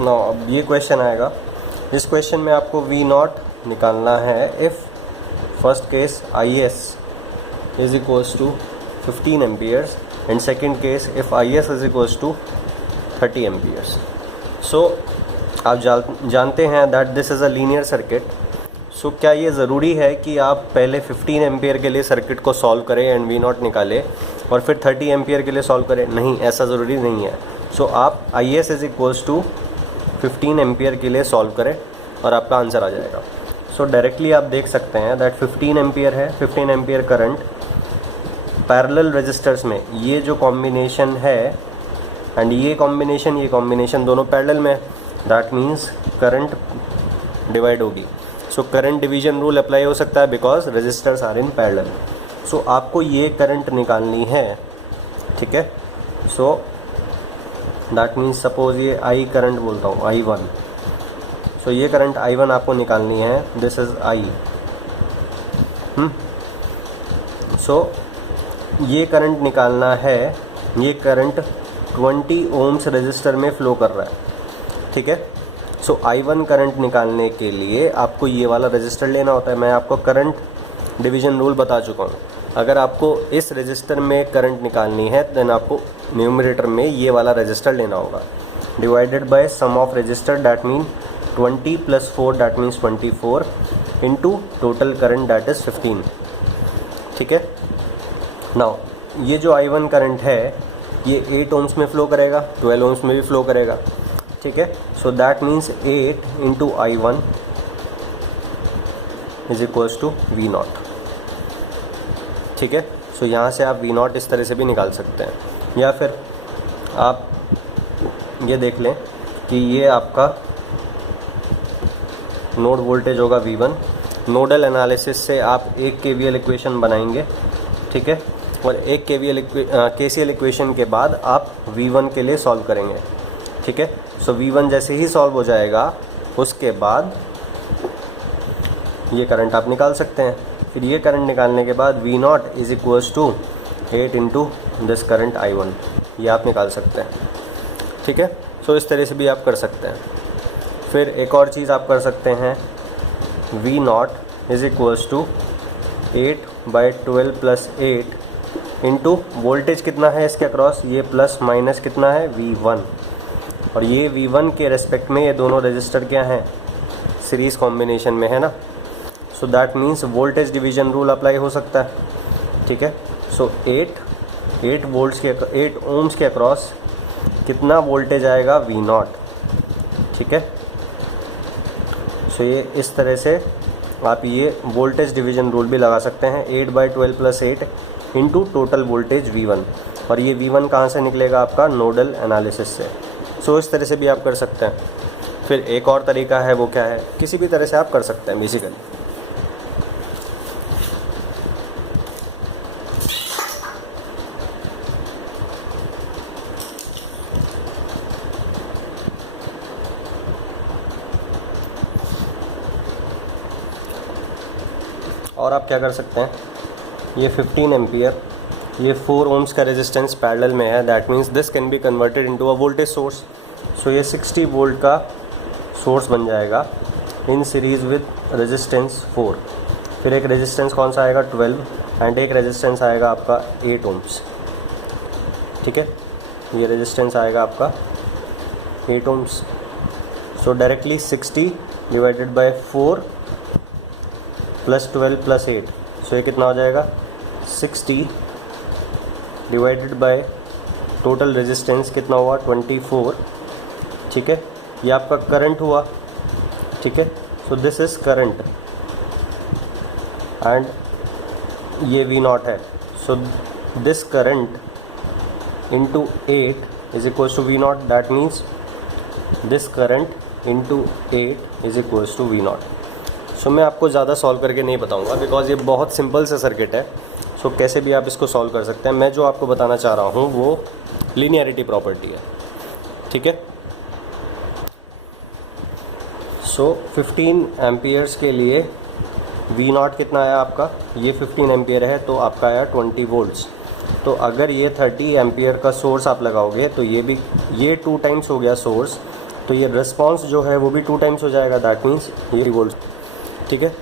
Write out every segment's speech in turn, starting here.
ना अब ये क्वेश्चन आएगा, इस क्वेश्चन में आपको वी नॉट निकालना है if first case I S is equals to 15 amperes and second case if I S is equals to 30 amperes. So आप जानते हैं that this is a linear circuit. So क्या ये ज़रूरी है कि आप पहले 15 एम्पियर के लिए सर्किट को सॉल्व करें एंड वी नॉट निकालें और फिर 30 एम्पियर के लिए सॉल्व करें? नहीं, ऐसा ज़रूरी नहीं है। सो आप I S is equals to 15 ampere के लिए सॉल्व करें और आपका आंसर आ जाएगा। सो डायरेक्टली आप देख सकते हैं दैट 15 एम्पियर है, 15 एम्पियर करंट पैरेलल रेजिस्टर्स में ये जो कॉम्बिनेशन है एंड ये कॉम्बिनेशन दोनों पैरेलल में, दैट मीन्स करंट डिवाइड होगी। So current division rule apply हो सकता है because resistors are in parallel. So आपको ये करंट निकालनी है, ठीक है। सो दैट मीन्स सपोज ये आई करंट बोलता हूँ, I1। सो ये करंट I1 आपको निकालनी है, दिस इज़ I। सो ये करंट निकालना है, ये करंट 20 ओम्स रजिस्टर में फ़्लो कर रहा है, ठीक है। सो I1 करंट निकालने के लिए आपको ये वाला रजिस्टर लेना होता है। मैं आपको करंट डिवीज़न रूल बता चुका हूँ। अगर आपको इस रजिस्टर में करंट निकालनी है देन आपको न्यूमरेटर में ये वाला रजिस्टर लेना होगा, divided by sum of register that mean 20 + 4 that means 24 into total current that is 15, ठीक है। नाउ ये जो I1 करंट है ये 8 ओम्स में फ़्लो करेगा, 12 ओम्स में भी फ़्लो करेगा, ठीक है। So that means 8 into I1 is equals to V naught, ठीक है। सो यहाँ से आप वी नॉट इस तरह से भी निकाल सकते हैं, या फिर आप ये देख लें कि ये आपका नोड वोल्टेज होगा V1। नोडल एनालिसिस से आप एक KVL इक्वेशन बनाएंगे, ठीक है, और एक KCL इक्वेशन के बाद आप V1 के लिए सॉल्व करेंगे, ठीक है। सो V1 जैसे ही सॉल्व हो जाएगा उसके बाद ये करंट आप निकाल सकते हैं। फिर ये करंट निकालने के बाद V naught is equals to 8 into this current I1, ये आप निकाल सकते हैं, ठीक है। सो इस तरह से भी आप कर सकते हैं। फिर एक और चीज़ आप कर सकते हैं, V naught is equals to 8/12 + 8 into voltage कितना है इसके अक्रॉस, ये प्लस माइनस कितना है V1, और ये V1 के रेस्पेक्ट में ये दोनों रजिस्टर क्या हैं, सीरीज़ कॉम्बिनेशन में है ना। सो that means voltage division rule apply हो सकता है, ठीक है। सो 8 ओम्स के अक्रॉस कितना वोल्टेज आएगा, V नॉट, ठीक है। सो ये इस तरह से आप ये वोल्टेज डिवीजन रूल भी लगा सकते हैं, 8/12 + 8 इंटू टोटल वोल्टेज V1, और ये V1 कहाँ से निकलेगा, आपका नोडल एनालिसिस से। सो इस तरह से भी आप कर सकते हैं। फिर एक और तरीका है, वो क्या है, किसी भी तरह से आप कर सकते हैं बेसिकली। और आप क्या कर सकते हैं, ये 15 एम्पियर, ये 4 ओम्स का रेजिस्टेंस पैरेलल में है, that means this can be converted into a voltage source. So ये 60 वोल्ट का सोर्स बन जाएगा इन सीरीज़ विद रेजिस्टेंस 4। फिर एक रेजिस्टेंस कौन सा आएगा, 12, एंड एक रेजिस्टेंस आएगा आपका 8 ओम्स, ठीक है। ये रेजिस्टेंस आएगा आपका 8 ohms. So directly 60 divided by 4 + 12 + 8, so ये कितना हो जाएगा, 60 डिवाइडेड बाय टोटल रेजिस्टेंस कितना हुआ, 24, ठीक है। ये आपका करंट हुआ, ठीक है। So this is current and ये V नॉट है। So this current into 8 is equals to V naught, that means this current into 8 is equals to V naught. So मैं आपको ज़्यादा सॉल्व करके नहीं बताऊंगा बिकॉज ये बहुत सिंपल सा सर्किट है। सो कैसे भी आप इसको सॉल्व कर सकते हैं। मैं जो आपको बताना चाह रहा हूँ वो लीनियरिटी प्रॉपर्टी है, ठीक है। सो 15 एम्पियर्स के लिए V नॉट कितना आया आपका, ये 15 एम्पियर है तो आपका आया 20 वोल्ट्स। तो अगर ये 30 एम्पियर का सोर्स आप लगाओगे तो ये 2 टाइम्स हो गया सोर्स, तो ये रिस्पॉन्स जो है वो भी 2 टाइम्स हो जाएगा, दैट मीन्स ये वोल्ट। ठीक है,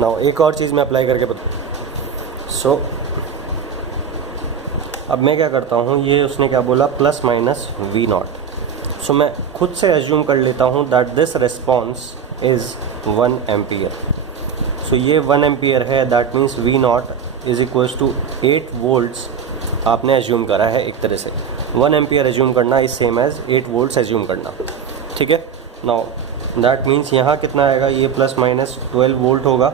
नाउ एक और चीज़ मैं अप्लाई करके बता। सो अब मैं क्या करता हूँ, ये उसने क्या बोला, plus minus V naught. So मैं खुद से एज्यूम कर लेता हूँ that this response is 1 ampere. So ये 1 एम्पियर है, that means V naught is equals to 8 volts आपने एज्यूम करा है। एक तरह से 1 एम्पियर एज्यूम करना is same as 8 volts assume करना। ठीक है, नाउ दैट मीन्स यहाँ कितना आएगा, ये प्लस माइनस 12 वोल्ट होगा,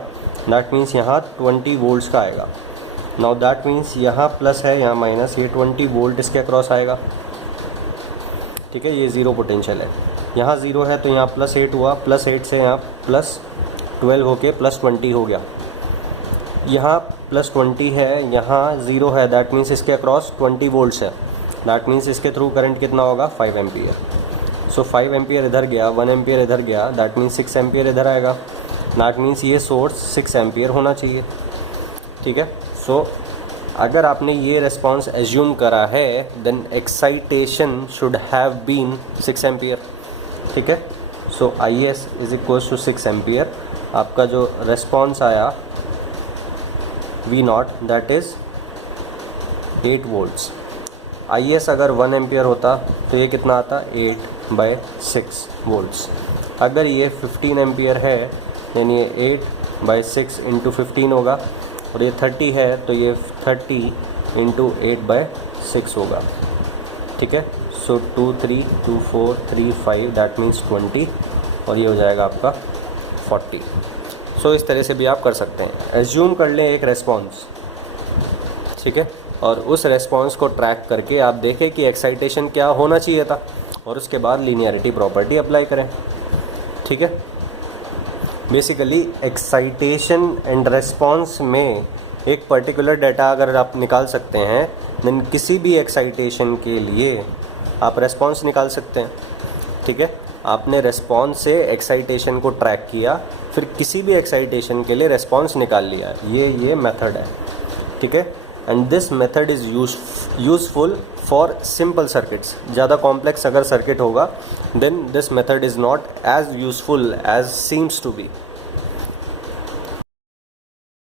दैट मीन्स यहाँ 20 वोल्ट्स का आएगा। नाउ दैट मीन्स यहाँ प्लस है यहाँ माइनस, ये 20 वोल्ट इसके अक्रॉस आएगा। ठीक है, ये ज़ीरो पोटेंशियल है, यहाँ ज़ीरो है तो यहाँ प्लस 8 हुआ, प्लस 8 से यहाँ प्लस 12 होके प्लस 20 हो गया। यहाँ प्लस 20 है, यहाँ ज़ीरो है, दैट मीन्स इसके अक्रॉस 20 वोल्ट्स है, दैट मीन्स इसके थ्रू करंट कितना होगा, 5 एम्पियर। सो 5 एम्पियर इधर गया, 1 एम्पियर इधर गया, दैट मीन्स 6 एम्पियर इधर आएगा, दैट मीन्स ये सोर्स 6 एम्पियर होना चाहिए। ठीक है, सो अगर आपने ये रिस्पॉन्स एज्यूम करा है then excitation should have been 6 ampere. ठीक है, so I S is equals to 6 ampere. आपका जो रिस्पॉन्स आया V naught that is 8 volts. I S अगर 1 एम्पियर होता तो ये कितना आता, 8/6 वोल्ट्स। अगर ये 15 एम्पियर है यानी ये 8/6 इंटू 15 होगा, और ये 30 है तो ये 30 इंटू 8/6 होगा। ठीक है, सो 2 3 2 4 3 5 दैट मीन्स 20, और ये हो जाएगा आपका 40। सो इस तरह से भी आप कर सकते हैं, एज्यूम कर लें एक रेस्पॉन्स। ठीक है, और उस रेस्पॉन्स को ट्रैक करके आप देखें कि एक्साइटेशन क्या होना चाहिए था, और उसके बाद लीनियरिटी प्रॉपर्टी अप्लाई करें। ठीक है, बेसिकली एक्साइटेशन एंड रेस्पॉन्स में एक पर्टिकुलर डाटा अगर आप निकाल सकते हैं देन किसी भी एक्साइटेशन के लिए आप रेस्पॉन्स निकाल सकते हैं। ठीक है, आपने रेस्पॉन्स से एक्साइटेशन को ट्रैक किया, फिर किसी भी एक्साइटेशन के लिए रेस्पॉन्स निकाल लिया, ये मेथड है। ठीक है, and this method is useful for simple circuits. ज़्यादा कॉम्प्लेक्स अगर सर्किट होगा then this method is not as useful as seems to B.